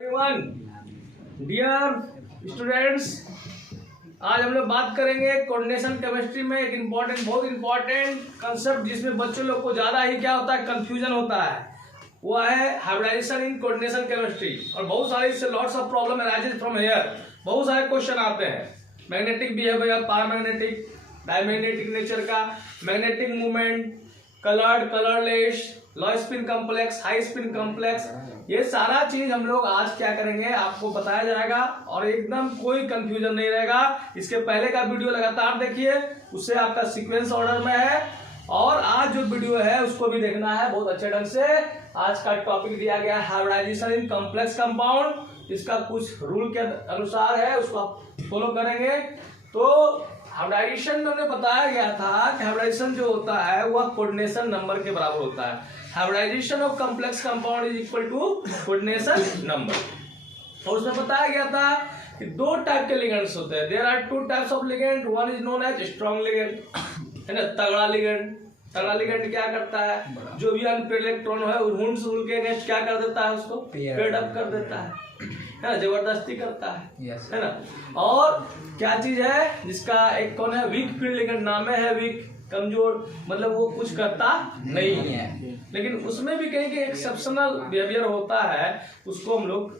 everyone, dear students, आज हम लोग बात करेंगे कोऑर्डिनेशन केमिस्ट्री में एक बहुत इंपॉर्टेंट कंसेप्ट जिसमें बच्चों लोग को ज़्यादा ही क्या होता है, कंफ्यूजन होता है। वो है हाइब्रिडाइजेशन इन कोऑर्डिनेशन केमिस्ट्री। और बहुत सारे इससे lots of problem arises from here. बहुत सारे क्वेश्चन आते हैं magnetic behaviour, paramagnetic, diamagnetic nature का, magnetic movement, coloured, colourless, low spin complex, high spin complex. ये सारा चीज हम लोग आज क्या करेंगे आपको बताया जाएगा और एकदम कोई कंफ्यूजन नहीं रहेगा। इसके पहले का वीडियो लगातार देखिए, उससे आपका सीक्वेंस ऑर्डर में है। और आज जो वीडियो है उसको भी देखना है बहुत अच्छे ढंग से। आज का टॉपिक दिया गया है हाइब्रिडाइजेशन इन कॉम्प्लेक्स कंपाउंड। इसका कुछ रूल के अनुसार है, उसको आप फॉलो करेंगे। तो हाइब्रिडाइजेशन में हमने बताया गया था कि हाइब्रिडाइजेशन जो होता है वह कोऑर्डिनेशन नंबर के बराबर होता है। Hybridisation of complex compound is equal to coordination number. और उसमें बताया गया था कि दो टाइप के लिगेंड्स होते हैं। There are two types of ligand, one is known as strong ligand, है ना, तगड़ा लिगेंड। तगड़ा लिगेंड क्या करता है, जो भी अनपेड इलेक्ट्रॉन है वुंड्स के अगेंस्ट क्या कर देता है, उसको पेड अप कर देता है ना, जबरदस्ती करता है, है ना। और क्या चीज है जिसका एक कौन है, वीक फील्ड लिगेंड। नाम है वीक, कमजोर, मतलब वो कुछ करता नहीं है। लेकिन उसमें भी कहीं के एक्सेप्शनल बिहेवियर होता है, उसको हम लोग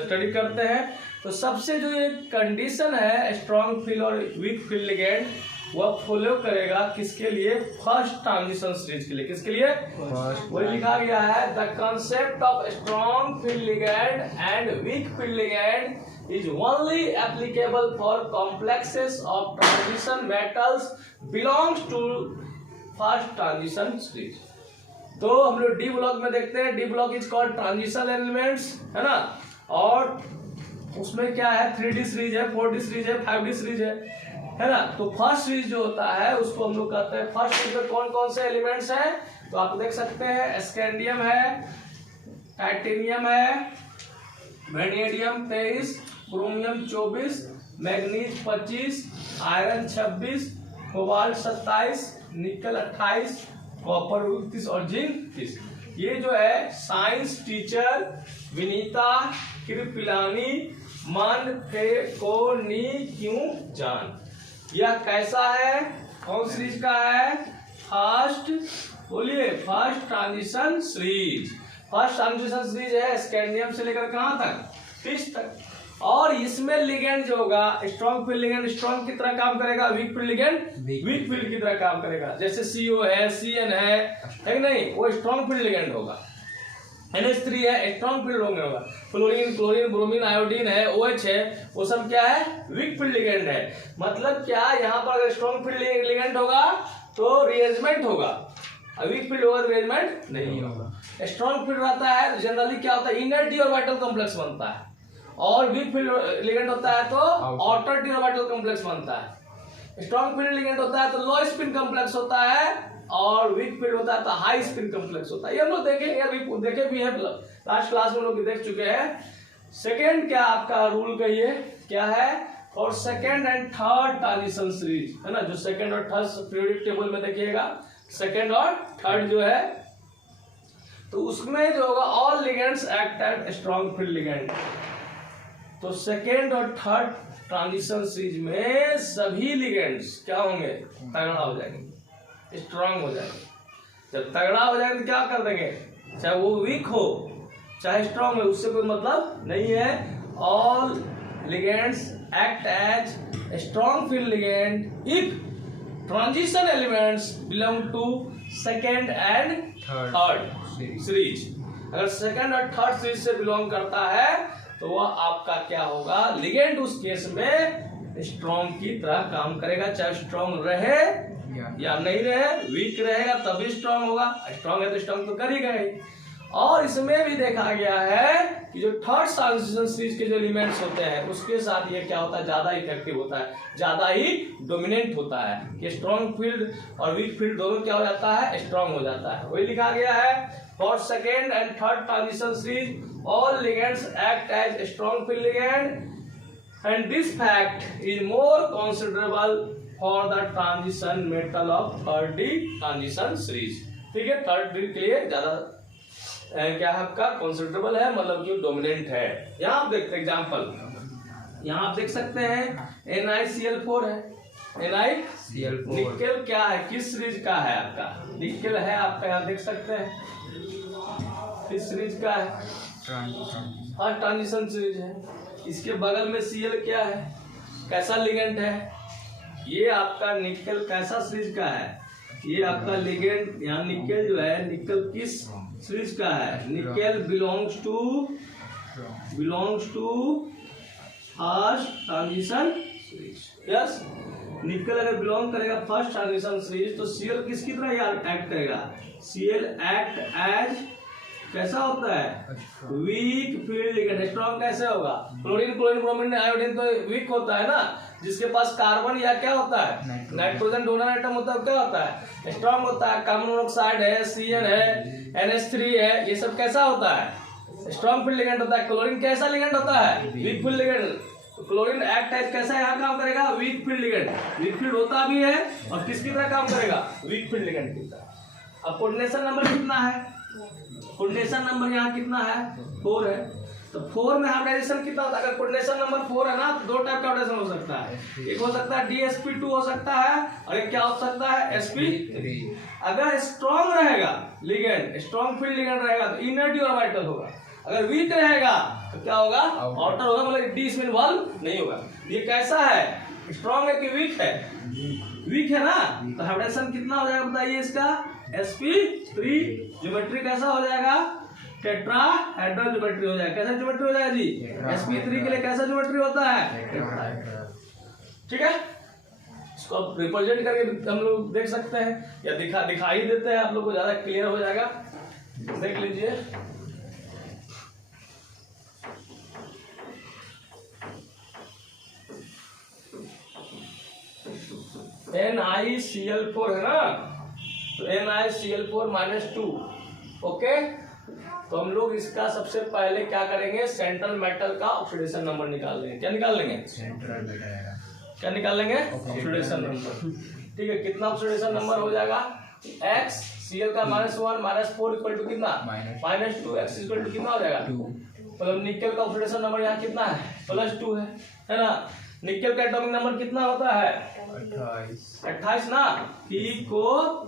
स्टडी करते हैं। तो सबसे जो ये कंडीशन है स्ट्रॉन्ग फील्ड और वीक फील्ड लिगेंड, वह फॉलो करेगा किसके लिए, फर्स्ट ट्रांजिशन सीरीज के लिए। किसके लिए, वही लिखा गया है, the concept of strong field ligand and week field ligand is only applicable for complexes of transition metals belongs to first transition series। तो हम लोग डी ब्लॉक में देखते हैं, D block is called transition elements, है ना। और उसमें क्या है, 3D सीरीज है, 4D सीरीज है, 5D सीरीज है ना। तो फर्स्ट सीरीज जो होता है उसको हम लोग कहते हैं, फर्स्ट सीरीज में कौन कौन से एलिमेंट्स हैं तो आप देख सकते हैं, स्कैंडियम है, टाइटेनियम है, vanadium 23, chromium 24, manganese 25, iron 26, cobalt 27, निकल 28, कॉपर 29 और जिंक 30। ये जो है साइंस टीचर विनीता कृपलानी मन थे को नी क्यों जान। यह कैसा है, कौन सीरीज का है, फर्स्ट, बोलिए, first transition series. First transition series है स्कैंडियम से लेकर कहां तक, 30 तक। और इसमें लिगेंड जो होगा, स्ट्रॉन्ग फील्ड लिगेंड स्ट्रॉन्ग की तरह काम करेगा, weak field ligand weak field की तरह काम करेगा। जैसे CO है, CN है कि नहीं, वो स्ट्रॉन्ग फील्ड लिगेंड होगा। NH3 है, स्ट्रॉन्ग फील्ड होगा। फ्लोरीन, क्लोरीन, ब्रोमीन, आयोडीन है, OH है, वो सब क्या है, वीक फील्ड लिगेंड है। मतलब क्या, यहाँ पर अगर स्ट्रॉन्ग फील्ड लिगेंड होगा तो रिएरेंजमेंट होगा, वीक फील्ड होगा तो रिएरेंजमेंट नहीं होगा। स्ट्रॉन्ग फील्ड रहता है तो जनरली क्या होता है, इनर डी ऑर्बिटल कॉम्प्लेक्स बनता है। और वीक फील्ड लिगेंड होता है तो आउटर डी ऑर्बिटल कॉम्प्लेक्स बनता है। स्ट्रॉन्ग फील्ड लिगेंड होता है तो लो स्पिन कॉम्प्लेक्स होता है, और वीक फील्ड होता है तो हाई स्पिन कॉम्प्लेक्स होता है। ये हम लोग देखेंगे, अभी देखे भी है, लास्ट क्लास में लोग देख चुके हैं। सेकेंड क्या आपका रूल कहिए क्या है, और second and third transition series, है ना, जो सेकेंड और थर्ड पीरियोडिक टेबल में देखिएगा, सेकेंड और थर्ड जो है, तो उसमें जो होगा all ligands act at strong field ligand. तो सेकेंड और थर्ड ट्रांजिशन सीरीज में सभी लिगेंड्स क्या होंगे, तगड़ा हो जाएंगे, स्ट्रांग हो जाएंगे। जब तगड़ा हो जाएंगे तो क्या कर देंगे, चाहे वो वीक हो चाहे स्ट्रांग हो, उससे कोई मतलब नहीं है। All ligands act as strong field ligand if transition elements belong to second and third series. अगर सेकेंड और थर्ड सीरीज से बिलोंग करता है तो वह आपका क्या होगा, लिगेंड उस केस में स्ट्रॉन्ग की तरह काम करेगा, चाहे स्ट्रॉन्ग रहे या नहीं रहे। वीक रहेगा तभी स्ट्रॉन्ग होगा, स्ट्रॉन्ग है तो स्ट्रॉन्ग तो कर ही गए। और इसमें भी देखा गया है कि जो थर्ड ट्रांजिशन सीरीज के जो एलिमेंट्स होते हैं उसके साथ ये क्या होता है, ज्यादा इफेक्टिव होता है, ज्यादा ही डोमिनेंट होता है कि स्ट्रॉन्ग फील्ड और वीक फील्ड दोनों क्या हो जाता है, स्ट्रॉन्ग हो जाता है। वही लिखा गया है, for second and third transition series all ligands act as strong field ligand and this fact is more considerable for the transition metal of third D transition series। ठीक है, थर्ड डी के लिए ज्यादा क्या है आपका कंसिडरेबल है, मतलब कि डोमिनेंट है। यहाँ आप देखते एग्जाम्पल, यहाँ आप देख सकते हैं NiCl4 है। NiCl4 निकेल क्या है, किस सीरीज का है आपका, निकेल है आपका, यहाँ देख सकते हैं किस सीरीज का है, हाँ ट्रांजिशन सीरीज है। इसके बगल में Cl क्या है, कैसा लिगेंड है, ये आपका निकेल कैसा सीरीज का है, ये आपका लिगेंड, यहाँ निकेल जो है, निकेल किस सीरीज का है, nickel belongs to first transition series. Yes, nickel अगर बिलोंग करेगा फर्स्ट ट्रांजिशन सीरीज तो Cl किसकी तरह एक्ट करेगा, Cl एक्ट एज कैसा होता है, वीक फील्ड लिगेंड। स्ट्रॉन्ग कैसे होगा, क्लोरीन ब्रोमीन आयोडीन तो वीक होता है ना, जिसके पास कार्बन या क्या होता है नाइट्रोजन डोनर एटम होता है, क्या होता है स्ट्रॉन्ग होता है। कार्बन मोनोऑक्साइड है, Cn है, NH3 है, ये सब कैसा होता है स्ट्रॉन्ग फील्ड लिगेंड होता है। क्लोरीन कैसा लिगेंड होता है, weak field ligand. Chlorine act as कैसा यहाँ काम करेगा, weak field ligand, weak field होता भी है और किसकी तरह काम करेगा, वीक फील्ड लिगेंड की तरह। अब कोऑर्डिनेशन नंबर कितना है, कोऑर्डिनेशन नंबर यहाँ कितना है 4 है, तो 4 में हाइब्रिडाइजेशन कितना होता है, अगर कोऑर्डिनेशन नंबर 4 है ना तो 2 टाइप का हाइब्रिडाइजेशन हो सकता है, एक हो सकता है DsP2 हो सकता है और एक क्या हो सकता है sp3। अगर स्ट्रॉन्ग रहेगा लिगेंड, स्ट्रॉन्ग फील्ड लिगेंड रहेगा तो इनर डी ऑर्बिटल होगा, अगर वीक रहेगा तो क्या होगा आउटर होगा, मतलब डी इसमें इन्वॉल्व नहीं होगा। ये कैसा है, स्ट्रॉन्ग है कि वीक है, वीक है ना, तो हाइब्रिडाइजेशन कितना हो जाएगा बताइए इसका, sp3। ज्योमेट्री कैसा हो जाएगा, टेट्राहेड्रल ज्योमेट्री हो जाएगा। कैसा ज्योमेट्री हो जाएगा जी, sp3 के लिए कैसा ज्योमेट्री होता है, ठीक है। इसको आप रिप्रेजेंट करके हम लोग देख सकते हैं या दिखाई देते हैं, आप लोग को ज्यादा क्लियर हो जाएगा, देख लीजिए। NiCl4 है ना, तो NiCl4-2, ओके। तो हम लोग इसका सबसे पहले क्या करेंगे, सेंट्रल मेटल का ऑक्सीडेशन नंबर निकाल लेंगे। क्या निकाल लेंगे, सेंट्रल मेटल क्या निकाल लेंगे, ऑक्सीडेशन नंबर, ठीक है। कितना ऑक्सीडेशन नंबर हो जाएगा, X, Cl का -1 -4 इक्वल टू कितना, -2, X इक्वल टू कितना हो जाएगा 2। मतलब निकेल का ऑक्सीडेशन नंबर यहाँ कितना है, +2 है ना। निकेल का एटॉमिक नंबर कितना होता है 28 ना, को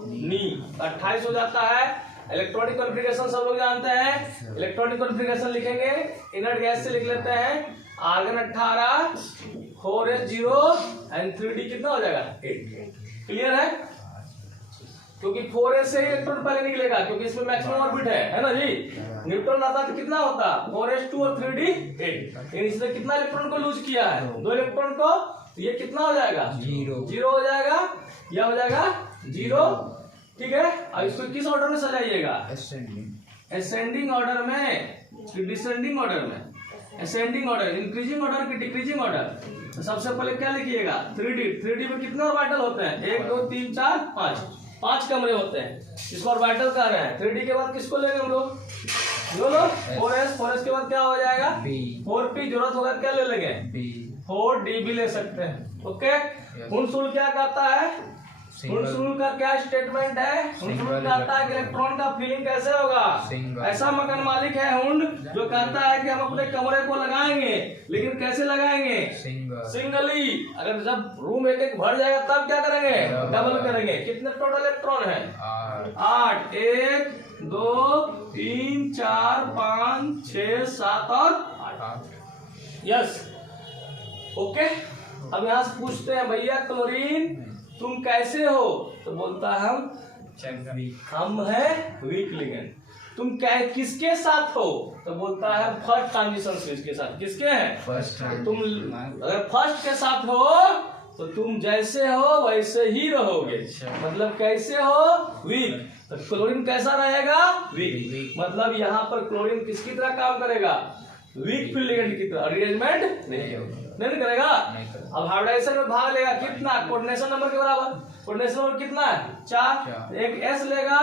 नी 28 हो जाता है। इलेक्ट्रॉनिक कॉन्फ़िगरेशन सब लोग जानते हैं, इलेक्ट्रॉनिक कॉन्फ़िगरेशन लिखेंगे, इनर्ट गैस से लिख लेते हैं, आर्गन 18, 4s0 एंड 3d कितना हो जाएगा 8। क्लियर है, क्योंकि 4s से इलेक्ट्रॉन पहले निकलेगा, क्योंकि इसमें मैक्सिमम ऑर्बिट है ना जी। न्यूट्रॉन आता तो कितना होता 4s2 और 3d 8, इसने कितना इलेक्ट्रॉन को लूज किया है, 2 इलेक्ट्रॉन को, तो ये कितना हो जाएगा 0 हो जाएगा, यह हो जाएगा 0, ठीक है। अब इसको किस ऑर्डर में सजाइएगा, असेंडिंग ऑर्डर में कि डिसेंडिंग ऑर्डर में, असेंडिंग ऑर्डर, इंक्रीजिंग ऑर्डर कि डिक्रीजिंग ऑर्डर। तो सबसे पहले क्या लिखिएगा 3d में कितने ऑर्बिटल होते हैं, 1 2 3 4 5 कमरे होते हैं, इसको ऑर्बिटल कह रहे हैं। 3d के बाद किसको लेंगे हम लोग, 4s के बाद क्या हो जाएगा 4p, जरूरत होगा क्या ले लेंगे 4d भी ले सकते हैं, ओके। हुंसुल क्या कहता है, हुंसुल का क्या स्टेटमेंट है, हुंसुल कहता है कि इलेक्ट्रॉन का फीलिंग कैसे होगा, ऐसा मकान मालिक है हुंड जो कहता है कि हम अपने कमरे को लगाएंगे, लेकिन कैसे लगाएंगे, सिंगली। अगर जब रूम एक भर जाएगा तब क्या करेंगे, डबल करेंगे। कितने टोटल इलेक्ट्रॉन है 8, 1 2 3 4 5 6 7 और 8, यस, ओके। अब यहाँ से पूछते हैं भैया क्लोरीन तुम कैसे हो, तो बोलता है हम है वीक लिगेंड। तुम क्या किसके साथ हो, तो बोलता है फर्स्ट ट्रांजिशन सीरीज के साथ। किसके हैं, फर्स्ट। तुम अगर फर्स्ट के साथ हो तो तुम जैसे हो वैसे ही रहोगे, मतलब कैसे हो वीक। तो क्लोरीन कैसा रहेगा वीक, मतलब यहाँ पर क्लोरीन किसकी तरह काम करेगा, वीक फील्ड लिगेंड की तरह, अरेंजमेंट नहीं करेगा। अब हाइब्रिडाइजेशन में भाग लेगा कितना, कोऑर्डिनेशन नंबर के बराबर। कोऑर्डिनेशन नंबर कितना है 4, एक s लेगा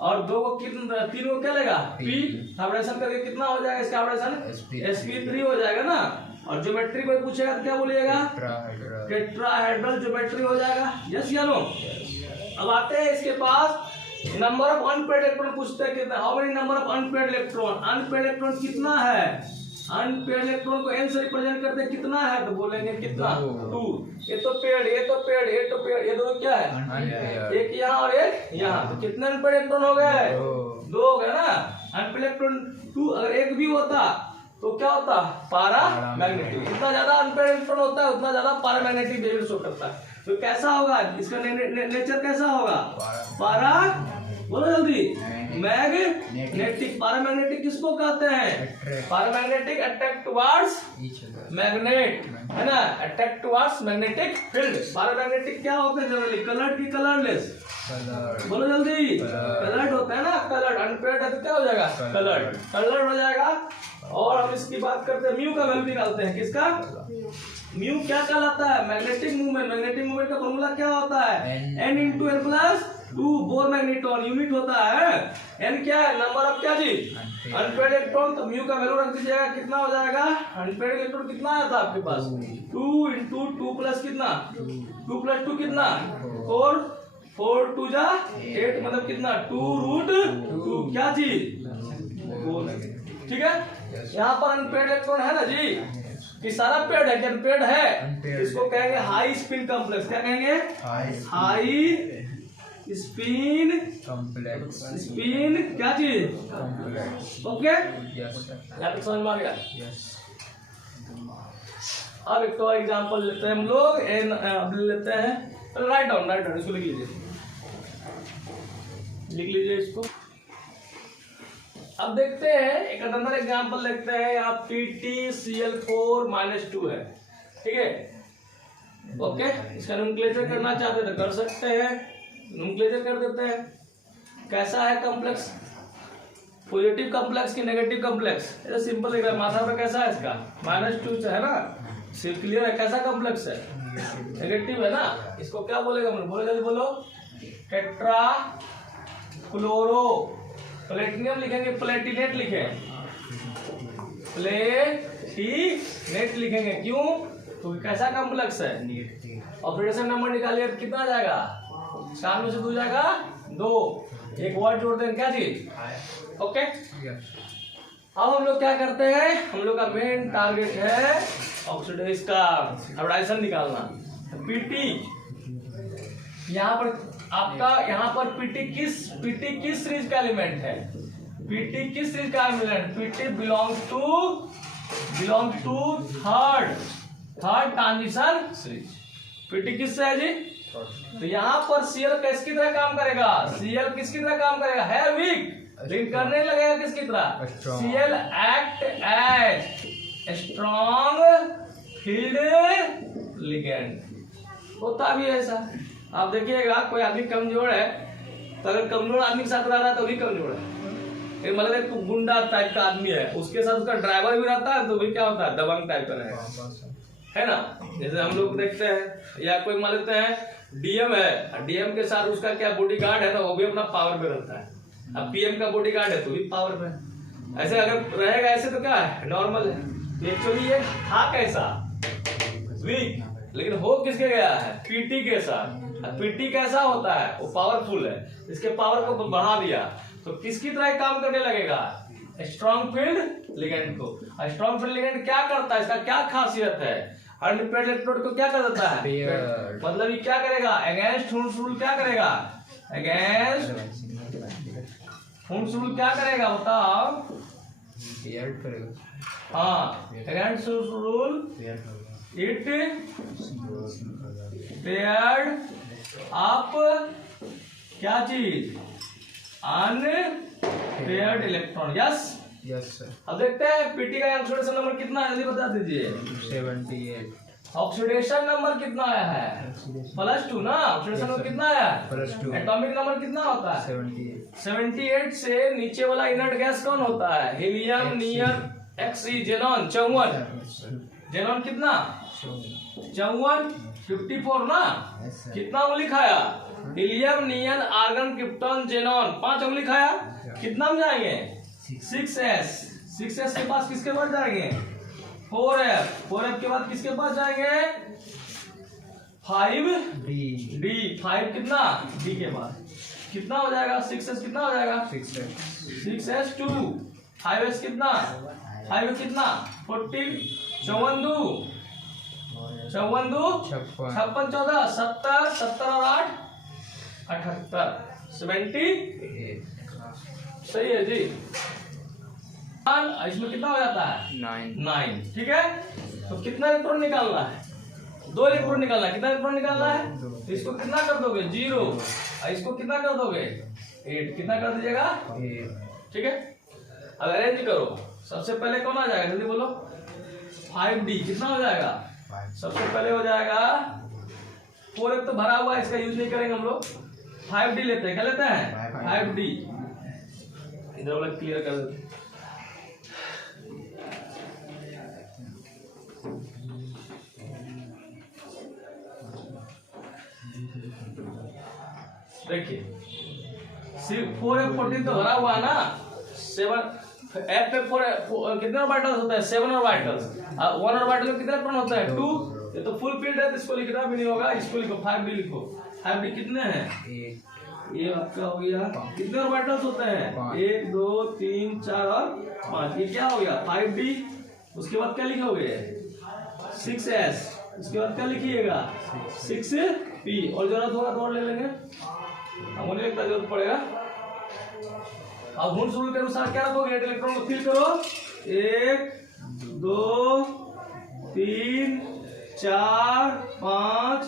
और 2 को कितना, 3 को क्या लेगा p, हाइब्रिडाइजेशन करके कितना हो जाएगा इसका हाइब्रिडाइजेशन sp3 हो जाएगा ना। और ज्योमेट्री कोई पूछेगा तो क्या बोलिएगा टेट्राहेड्रल ज्योमेट्री हो जाएगा, यस या नो। अब आते हैं इसके पास नंबर ऑफ अनपेड इलेक्ट्रॉन पूछते हैं कितना, how many number of unpaired electron, unpaired electron कितना है, अनपेड इलेक्ट्रॉन को n से रिप्रेजेंट करते हैं कितना है, तो बोलेंगे कितना 2। ये तो पेड, ये तो पेड, ये तो पेड, ये दो क्या है, एक यहाँ और एक यहाँ, तो कितने अनपेड इलेक्ट्रॉन हो गए, 2 हो गए ना। अनपेड इलेक्ट्रॉन 2 अगर एक भी होता तो क्या होता, पारा मैग्नेटिक। जितना ज्यादा अनपेड इलेक्ट्रॉन होता है उतना ज्यादा पारा मैग्नेटिक बेरियर शो करता है। तो कैसा होगा इसका नेचर कैसा होगा, पारा, बोलो जल्दी, मैग्नेटिक। पैरामैग्नेटिक किसको कहते हैं, पैरामैग्नेटिक अट्रैक्ट टुवर्ड्स मैग्नेट, है ना, attract towards magnetic field. Paramagnetic क्या होते हैं जनरली, कलर्ड की कलरलेस, बोलो जल्दी, कलर्ड होता है ना, कलर्ड। अनपेड है तो क्या हो जाएगा, कलर्ड, कलर्ड हो जाएगा। और हम इसकी बात करते हैं, म्यू का वैल्यू निकालते हैं, किसका, म्यू क्या कहलाता है, मैग्नेटिक मूवमेंट। मैग्नेटिक मूवमेंट का फॉर्मूला क्या होता है, n × n + 2 bore magnetron, unit होता है। n क्या है, नंबर ऑफ क्या जी, अनपेड इलेक्ट्रॉन। तो म्यू का वैल्यू रख दीजिएगा, कितना हो जाएगा, अनपेड इलेक्ट्रॉन कितना आया था आपके पास, 2 × 2 + कितना, 2 + 2 कितना, 4, 4 × 2 = 8, मतलब कितना, 2√2 क्या चीज, ठीक है। यहाँ पर अनपेड इलेक्ट्रॉन है ना जी, कि सारा पेड है, क्या पेड है, इसको कहेंगे हाई स्पिन कॉम्प्लेक्स। क्या कहेंगे, हाई स्पिन कॉम्प्लेक्स, स्पिन क्या चीज, ओके, यहाँ तक समझ में आ गया। अब एक तो एग्जांपल लेते हैं हम लोग, अब लेते हैं, राइट डाउन, इसको लिख लीजिए इसको। अब देखते हैं एक अंदर एग्जांपल देखते हैं, यहाँ PtCl4 - 2 है, ठीक है, ओके। इसका नोमेनक्लेचर करना चाहते तो कर सकते हैं, नोमेनक्लेचर कर देते हैं। कैसा है कॉम्प्लेक्स, पॉजिटिव कॉम्प्लेक्स की नेगेटिव कॉम्प्लेक्स, ये सिंपल दिख रहा है, माथा पर कैसा है इसका, -2 है ना, सिर्फ क्लियर है, कैसा कॉम्प्लेक्स है, नेगेटिव है ना। इसको क्या बोलेगा, बोलो जल्दी बोलो, टेट्रा क्लोरो प्लेटिनियम लिखेंगे, प्लेटिनेट लिखें, प्लेटिनेट लिखेंगे, क्यों, तो कैसा कॉम्प्लेक्स है, ऑक्सीडेशन नंबर निकालिए तो कितना आ जाएगा, 4 में से 2 जाएगा 2, एक वर्ड जोड़ देंगे क्या चीज, ओके। अब हम लोग क्या करते हैं, हम लोग का मेन टारगेट है ऑक्सीडेशन का ऑक्सीडेशन निकालना। पीटी यहाँ पर आपका, यहाँ पर पीटी किस सीरीज का एलिमेंट है, पीटी किस सीरीज का element, PT belongs to third transition series. PT किससे है जी, तो यहाँ पर सीएल किसकी तरह काम करेगा, सीएल किसकी तरह काम करेगा, है वीक, लेकिन करने लगेगा किसकी तरह, CL act as strong field ligand, होता भी ऐसा। आप देखिएगा कोई आदमी कमजोर है, तो अगर कमजोर आदमी के साथ रह रहा है तो भी कमजोर है, मतलब एक गुंडा टाइप का आदमी है, उसके साथ उसका ड्राइवर भी रहता है तो भी क्या होता है, दबंग टाइप का रहेगा, है ना। जैसे हम लोग देखते हैं, या कोई मान लेते हैं डीएम है, डीएम के साथ उसका क्या बॉडीगार्ड है, तो वो भी अपना पावर पे रहता है। अब पीएम का बॉडीगार्ड है तो भी पावर पे, ऐसे अगर रहेगा ऐसे तो क्या है, नॉर्मल है। एक्चुअली ये था कैसा, वीक, लेकिन हो किसके गया है, पीटी के साथ। पीटी कैसा होता है, वो पावरफुल है, इसके पावर को बढ़ा दिया तो किसकी तरह काम करने लगेगा, स्ट्रॉन्ग फील्ड लिगेंड को। स्ट्रॉन्ग फील्ड लिगेंड क्या करता है, इसका क्या खासियत है, अनपेड इलेक्ट्रोड को क्या कर देता है, मतलब ये क्या करेगा, अगेंस्ट हुंस रूल क्या करेगा, अगेंस्ट हुंस रूल क्या करेगा बताओ, हाँ, against हुंस rule it paired up क्या चीज, अनपेयर्ड इलेक्ट्रॉन, यस सर। अब देखते हैं पीटी का ऑक्सीडेशन नंबर कितना है, जल्दी बता दीजिए, 78। ऑक्सीडेशन नंबर कितना आया है, +2 ना, ऑक्सीडेशन नंबर कितना आया है, +2। एटॉमिक नंबर कितना होता है, 78 से नीचे वाला इनर्ट गैस कौन होता है, हीलियम, नियन, एक्सी, जेनॉन, 54, जेनॉन कितना 54, 54 ना, कितना उंगली खाया, हीलियम, नियन, आर्गन, क्रिप्टॉन, जेनॉन, 5 उंगली खाया, कितना में जाएंगे, 6s, 6s के पास किसके पास जाएंगे, 4f, 4f के बाद किसके पास जाएंगे, 5d, 5 कितना d के पास, कितना हो जाएगा 6s कितना हो जाएगा 6s2 5s कितना 5 कितना 14 54 2 56 14 70 70 और 8 78 70 सही है जी। इसमें कितना हो जाता है 9 ठीक है। तो कितना इलेक्ट्रॉन निकालना है 2 इलेक्ट्रॉन निकालना है। कितना इलेक्ट्रॉन निकालना है इसको कितना कर दोगे 0 और इसको कितना कर दोगे 8 कितना कर दीजिएगा 8 ठीक है। अब अरेंज करो सबसे पहले कौन आ जाएगा जल्दी बोलो 5d कितना हो जाएगा सबसे पहले हो जाएगा 4f तो भरा हुआ है इसका यूज नहीं करेंगे हम लोग 5d लेते हैं क्या लेते हैं 5d इधर वाला क्लियर कर देते देखिए 4f14 तो भरा हुआ है ना 7 f पे 4 कितने ऑर्बिटल्स होते हैं 7 ऑर्बिटल्स 1 ऑर्बिटल में कितने इलेक्ट्रॉन होता है 2 ये तो फुल फील्ड है तो इसको लिखना भी नहीं होगा इसको लिखो 5d लिखो 5d कितने हैं ये आपका हो गया कितने ऑर्बिटल्स होते हैं 1 2 3 4 और 5 ये क्या हो गया 5d उसके बाद क्या लिखोगे 6s उसके बाद क्या लिखिएगा 6p और जरूरत होगा तो और ले लेंगे मुझे लगता है जरूरत पड़ेगा। अब गुण सूत्र के अनुसार क्या रखोगे इलेक्ट्रॉन को फिल करो 1 2 3 4 5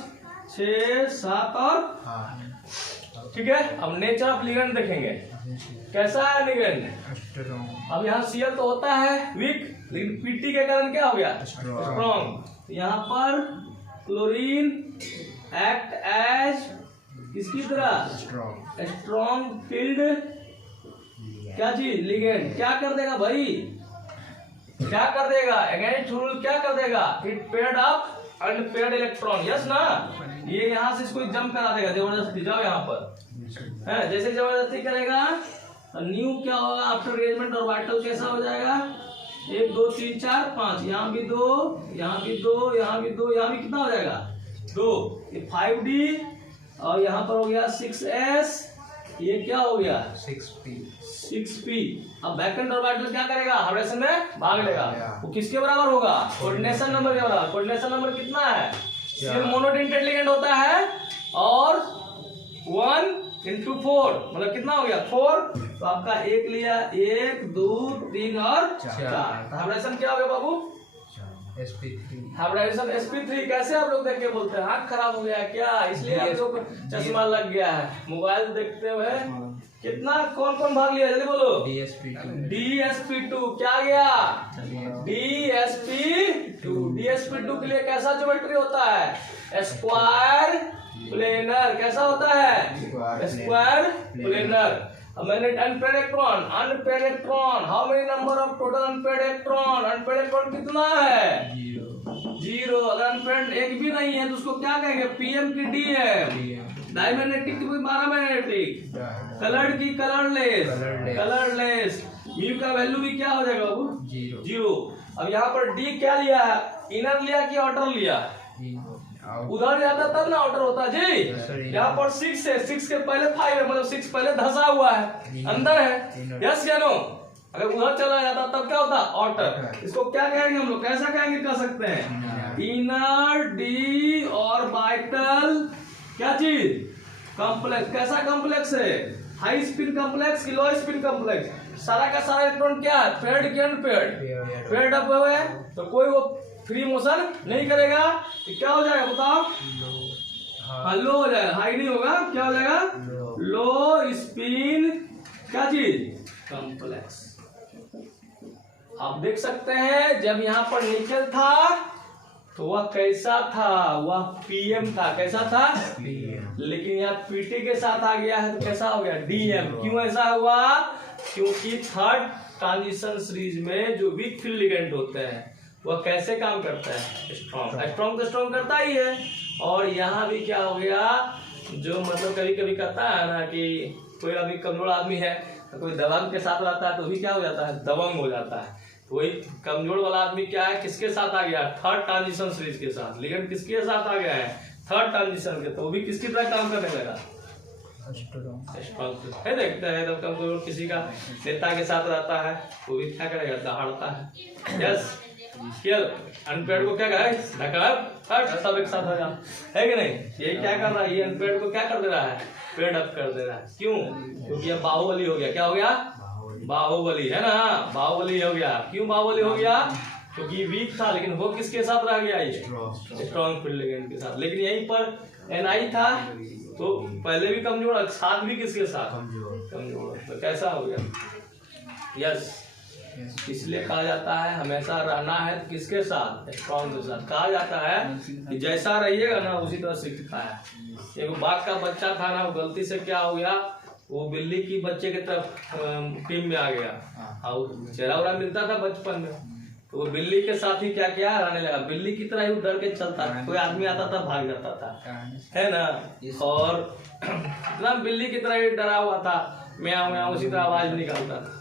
6 7 और ठीक है। अब नेचर ऑफ लिगेंड देखेंगे कैसा है लिगेंड। अब यहाँ Cl तो होता है वीक लेकिन Pt के कारण क्या हो गया स्ट्रॉन्ग। यहाँ पर क्लोरीन एक्ट एज किसकी तरह स्ट्रॉन्ग फील्ड क्या चीज लिगेंड क्या कर देगा भाई क्या कर देगा अगेंस्ट रूल क्या कर देगा it paired up unpaired electron yes ना ये यहाँ से इसको जंप करा देगा जबरदस्ती जाओ यहाँ पर है जैसे जबरदस्ती करेगा न्यू क्या होगा आफ्टर एंगेजमेंट और वाइटल कैसा हो जाएगा 1 2 3 4 5 यहाँ भी 2 यहाँ भी 2 यहाँ भी 2 यहाँ भी कितना हो जाएगा 2 ये 5d और यहाँ पर हो गया 6s ये क्या हो गया 6p। अब बैकेंड ऑर्बिटल क्या करेगा हाइब्रिडेशन में भाग लेगा वो किसके बराबर होगा कोऑर्डिनेशन नंबर के बराबर। कोऑर्डिनेशन नंबर कितना है सिर्फ मोनोडेंटेड लिगेंड होता है और 1 into 4 मतलब कितना हो गया 4 तो आपका 1 लिया 1 2 3 और 4 हाइब्रिडेशन क्या हो गया बाबू sp3 हाइब्रिडेशन sp3 कैसे आप लोग देख के बोलते हैं आँख खराब हो गया है क्या इसलिए आप लोग चश्मा लग गया है मोबाइल देखते हुए कितना कौन कौन भाग लिया जल्दी बोलो dsp2 क्या गया dsp2 के लिए कैसा ज्योमेट्री होता है स्क्वायर प्लेनर कैसा होता है square planar. Unpaired electron how many number of total unpaired electron कितना है 0 अगर अनपेयर्ड एक भी नहीं है तो उसको क्या कहेंगे पीएम की डी है डायमैग्नेटिक की पैरामैग्नेटिक कलर्ड की कलरलेस म्यू का वैल्यू भी क्या हो जाएगा बाबू 0। अब यहाँ पर डी क्या लिया है इनर लिया कि आउटर लिया उधर जाता तब ना आउटर होता जी। यहाँ पर 6 है 6 के पहले 5 है मतलब 6 पहले धसा हुआ है अंदर है यस या नो। अगर उधर चला जाता तब क्या होता आउटर। इसको क्या कहेंगे हम लोग कैसा कहेंगे कर सकते हैं इनर डी और वाइटल क्या चीज कॉम्प्लेक्स। कैसा कॉम्प्लेक्स है हाई स्पिन कॉम्प्लेक्स की लो स्पिन कॉम्प्लेक्स। सारा का सारा इलेक्ट्रॉन क्या है पेयर्ड की अनपेयर्ड पेयर्ड अप हुआ है तो कोई वो फ्री मोशन नहीं करेगा तो क्या हो जाएगा बताओ हाँ लो हो जाएगा हाई नहीं होगा क्या हो जाएगा लो स्पिन क्या चीज कॉम्प्लेक्स। आप देख सकते हैं जब यहाँ पर निकल था तो वह कैसा था वह पीएम था कैसा था लेकिन यहाँ पीटी के साथ आ गया है तो कैसा हो गया डीएम। क्यों ऐसा हुआ क्योंकि थर्ड ट्रांजिशन सीरीज में जो वीक फील्ड लिगेंड होते हैं वह कैसे काम करता है स्ट्रॉन्ग तो स्ट्रॉन्ग करता ही है। और यहाँ भी क्या हो गया जो मतलब कभी कभी कहता है ना कि कोई अभी कमजोर आदमी है तो कोई दबंग के साथ रहता है तो भी क्या हो जाता है दबंग हो जाता है। तो वही कमजोर वाला आदमी क्या है किसके साथ आ गया थर्ड ट्रांजिशन सीरीज के साथ लिगेंड किसके साथ आ गया है थर्ड ट्रांजिशन के तो वो भी किसकी तरह काम करने लगा स्ट्रॉन्ग है। देखते हैं तब कम किसी का नेता के साथ रहता है वो भी क्या करेगा, दहाड़ता है। Yes clear. अनपेड को क्या करेगा, सब एक साथ हो जा, है कि नहीं। ये क्या कर रहा है, ये अनपेड को क्या कर दे रहा है, पेड अप कर दे रहा है। क्यों, क्योंकि अब बाहुबली हो गया। क्या हो गया, बाहुबली, है ना, बाहुबली हो गया। क्यों बाहुबली हो गया, क्योंकि वीक था लेकिन वो किसके साथ रह गया, ये स्ट्रॉन्ग फील्ड लिगेंड के साथ। लेकिन यहीं पर NI था तो पहले भी कमजोर, साथ भी किसके साथ कमजोर, तो कैसा हो गया। यस इसलिए कहा जाता है हमेशा रहना है किसके साथ, स्ट्रॉन्ग के साथ। कहा जाता है कि जैसा रहिएगा ना उसी तरह सीखता है। एक बाघ का बच्चा था ना, वो गलती से क्या हो गया, वो बिल्ली की बच्चे की तरफ टीम में आ गया और चेहरा उरा मिलता था बचपन में, तो वो बिल्ली के साथ ही क्या किया, रहने लगा। बिल्ली की तरह ही डर के चलता था, कोई आदमी आता था भाग जाता था, है ना। और इतना बिल्ली की तरह ही डरा हुआ था, म्याऊं म्याऊं उसी तरह आवाज निकालता था।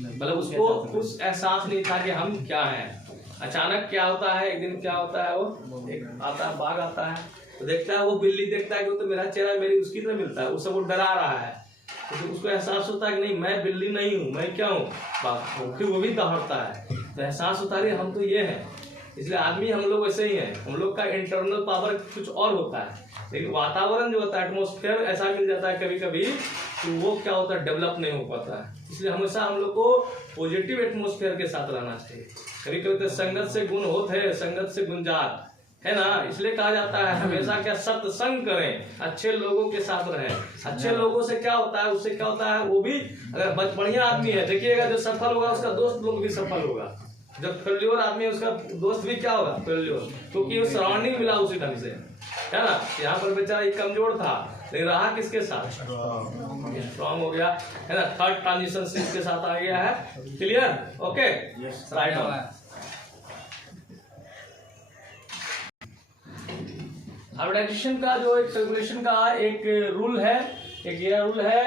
मतलब उसको कुछ एहसास नहीं था कि हम क्या हैं। अचानक क्या होता है, एक दिन क्या होता है, वो एक आता है, बाघ आता है तो देखता है, वो बिल्ली देखता है कि वो तो मेरा चेहरा मेरी उसकी तरह मिलता है, उससे वो डरा रहा है। तो उसको एहसास होता है कि नहीं मैं बिल्ली नहीं हूँ, मैं क्या हूँ, बाघ। फिर वो भी दहाड़ता है, तो एहसास होता है हम तो ये हैं। इसलिए आदमी हम लोग वैसे ही हैं, हम लोग का इंटरनल पावर कुछ और होता है, लेकिन वातावरण जो होता है, एटमॉस्फेयर ऐसा मिल जाता है कभी कभी तो वो क्या होता है, डेवलप नहीं हो पाता है। इसलिए हमेशा हम लोग को पॉजिटिव एटमॉस्फेयर के साथ रहना चाहिए। कभी कभी तो संगत से गुण होते हैं, संगत से गुंजात, है ना। इसलिए कहा जाता है हमेशा क्या, सत्संग करें, अच्छे लोगों के साथ रहें। अच्छे लोगों से क्या होता है, उससे क्या होता है, वो भी अगर बढ़िया आदमी है, देखिएगा जो सफल होगा उसका दोस्त लोग भी सफल होगा। जब फेल्योर आदमी है उसका दोस्त भी क्या होगा, फेल्योर, क्योंकि वो सराउंडिंग मिला उसी ढंग से, है ना। यहाँ पर बेचारा एक कमजोर था लेकिन रहा किसके साथ, स्ट्रॉन्ग हो गया, है ना। थर्ड ट्रांजिशन इसके साथ आ गया है। Clear, okay, right on. Hybridisation का जो एक कैलकुलेशन का एक रूल है, एक ये रूल है,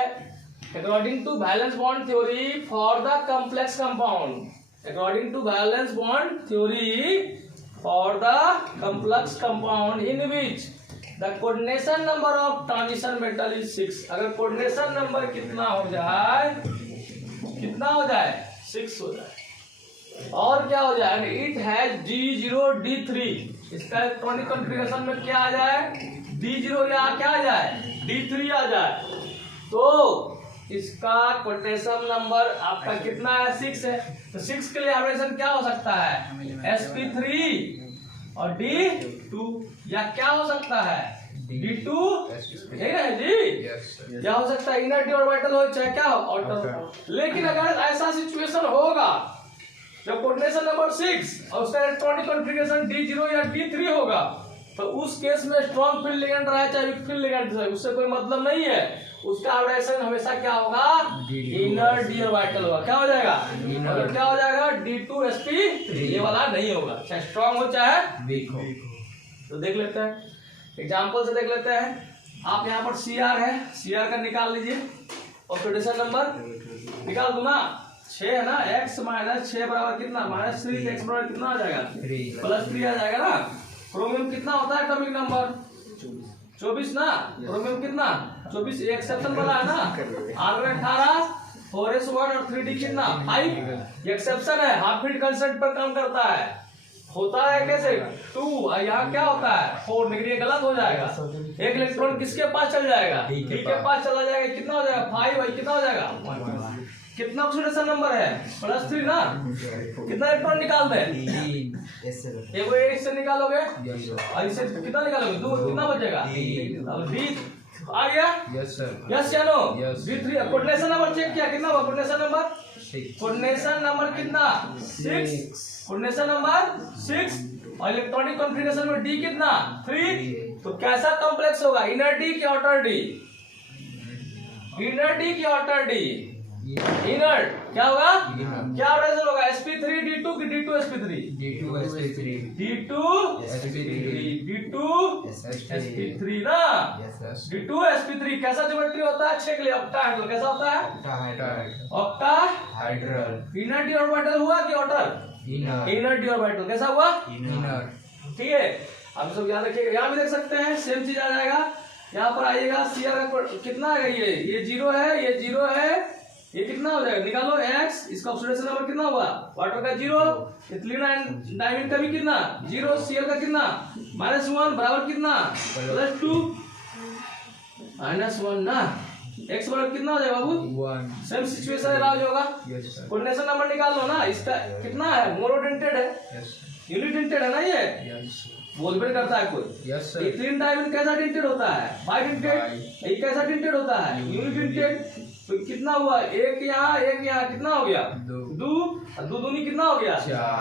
according to valence bond theory for the complex compound, according to valence bond theory for the complex compound in which the coordination number of transition metal is 6। अगर कोऑर्डिनेशन नंबर कितना हो जाए, कितना हो जाए, 6 हो जाए, और क्या हो जाए, इट हैज D0D3, इसका इलेक्ट्रॉनिक कॉन्फ़िगरेशन में क्या आ जाए, D0 या क्या आ जाए, D3 आ जाए, तो इसका कोटेशन नंबर आपका कितना है, 6 है। तो 6 के लिए हाइब्रिडेशन क्या हो सकता है, sp3 और D2, या क्या हो सकता है, D2, यही है जी, क्या हो सकता है, इनर डी ऑर्बिटल हो चाहे क्या हो, आउटर। लेकिन अगर ऐसा सिचुएशन होगा जब कोऑर्डिनेशन नंबर 6 और उसका इलेक्ट्रॉनिक कॉन्फ़िगरेशन D0 या D3 होगा, तो उस केस में स्ट्रॉन्ग फील्ड लिगेंड रहा चाहे वीक फील्ड लिगेंड रहे, उससे कोई मतलब नहीं है। उसका हाइब्रिडेशन हमेशा क्या होगा, इनर डी ऑर्बिटल होगा। क्या हो जाएगा, और क्या हो जाएगा, D2sp3, ये वाला नहीं होगा, चाहे स्ट्रॉन्ग हो चाहे वीक हो। तो देख लेते हैं, एग्जाम्पल से देख लेते हैं। आप यहाँ पर CR है, CR का निकाल लीजिए, ऑक्सीडेशन नंबर निकाल दो ना, 6 है ना, x माइनस 6 बराबर कितना, -3, x बराबर कितना आ जाएगा, +3 आ जाएगा ना। क्रोमियम कितना होता है एटॉमिक नंबर, 24 ना, क्रोमियम कितना, 24, एक्सेप्शन वाला है ना, आर्गन 18, 4s1 और 3d कितना 5, एक्सेप्शन है, हाफ फील्ड कंसेंट पर काम करता है, होता है कैसे 2, और यहाँ क्या होता है 4, लेकिन ये गलत हो जाएगा। एक इलेक्ट्रॉन किसके पास चल जाएगा, D के पास चला जाएगा, कितना हो जाएगा 5, और कितना हो जाएगा, कितना ऑक्सीडेशन नंबर है, +3 ना, कितना इलेक्ट्रॉन निकालते हैं, एगो एक से निकालोगे और इससे कितना निकालोगे, 2, कितना बचेगा, अब D आ गया, यस सर, यस या no, D3। Coordination number check किया, कितना हुआ कोऑर्डिनेशन नंबर, कोऑर्डिनेशन नंबर कितना 6, कोऑर्डिनेशन नंबर 6, और इलेक्ट्रॉनिक कॉन्फ़िगरेशन में D कितना 3। तो कैसा कॉम्प्लेक्स होगा, इनर D की आउटर D, इनर D की आउटर D, इनर क्या होगा, क्या हाइब्रिडेशन होगा, sp3 D2 की D2 sp3, D2 sp3, D2 sp3, D2 sp3 ना, D2 sp3 कैसा ज्योमेट्री होता है, चेक ले, ऑक्टाहेड्रल कैसा होता है, ऑक्टाहेड्रल। इनर डी ऑर्बिटल हुआ कि आउटर, इनर डी ऑर्बिटल कैसा हुआ, इनर, ठीक है। आप सब याद रखिएगा, यहाँ भी देख सकते हैं सेम चीज आ जाएगा, यहाँ पर आइएगा Cr का कितना है, ये 0 है, ये 0 है, ये कितना हो जाएगा निकालो x, इसका ऑक्सीडेशन नंबर कितना हुआ, वाटर का 0, इथिलीन डायमीन का भी कितना 0, Cl का कितना -1 बराबर कितना +2 -1 ना, x बराबर कितना हो जाएगा बाबू 1। सेम सिचुएशन राज होगा, कोऑर्डिनेशन नंबर निकाल लो ना, इसका कितना है मोनोडेंटेड है, यूनिडेंटेड है ना, ये बोलबेल करता है कोई, इथिलीन डायमीन कैसा डेंटेड होता है, बाइडेंटेड, ये कैसा डेंटेड होता है यूनिडेंटेड। तो कितना हुआ, एक यहाँ कितना हो गया 2 दूनी कितना हो गया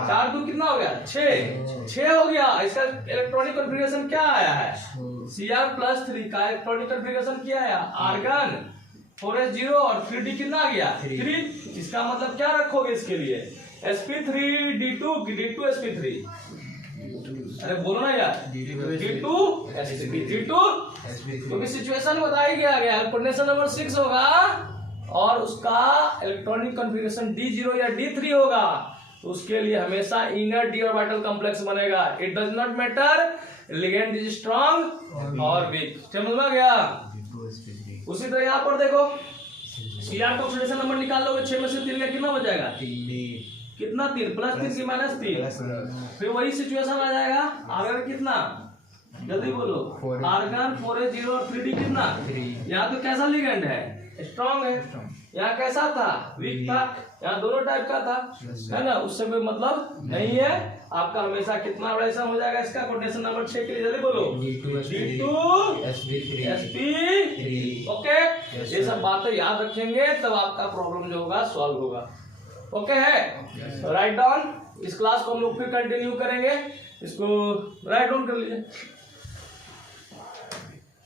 4 2 कितना हो गया 6 हो गया। इसका इलेक्ट्रॉनिक कॉन्फ़िगरेशन क्या आया है, Cr+3 का इलेक्ट्रॉनिक कॉन्फ़िगरेशन क्या आया, आर्गन 4s0 और 3d कितना आ गया 3। इसका मतलब क्या रखोगे इसके लिए sp3d2 sp3, अरे बोलो ना यार d2 sp3 क्योंकि सिचुएशन बताई गया कोऑर्डिनेशन नंबर 6 होगा और उसका इलेक्ट्रॉनिक कॉन्फ़िगरेशन D0 या D3 होगा, तो उसके लिए हमेशा इनर d ऑर्बिटल कॉम्प्लेक्स बनेगा। It does not matter ligand is strong और वीक, समझ में गया। उसी तरह यहाँ पर देखो Cr का ऑक्सीडेशन नंबर निकाल लोगे, 6 में से 3 का कितना हो जाएगा कितना 3 +3 की -3, फिर वही सिचुएशन आ जाएगा आर्गन कितना जल्दी बोलो, आर्गन 4s0 और 3d कितना 3। यहाँ तो कैसा लिगेंड है स्ट्रॉन्ग है, यहाँ कैसा था वीक था, यहाँ दोनों टाइप का था है ना, उससे कोई मतलब नहीं है। आपका हमेशा कितना रिलेशन हो जाएगा इसका कोऑर्डिनेशन नंबर 6 के लिए जल्दी बोलो D2 sp3 ओके। ये सब बातें याद रखेंगे तब आपका प्रॉब्लम जो होगा सॉल्व होगा, ओके है। राइट डाउन, इस क्लास को हम लोग फिर कंटिन्यू करेंगे, इसको राइट डाउन कर लीजिए।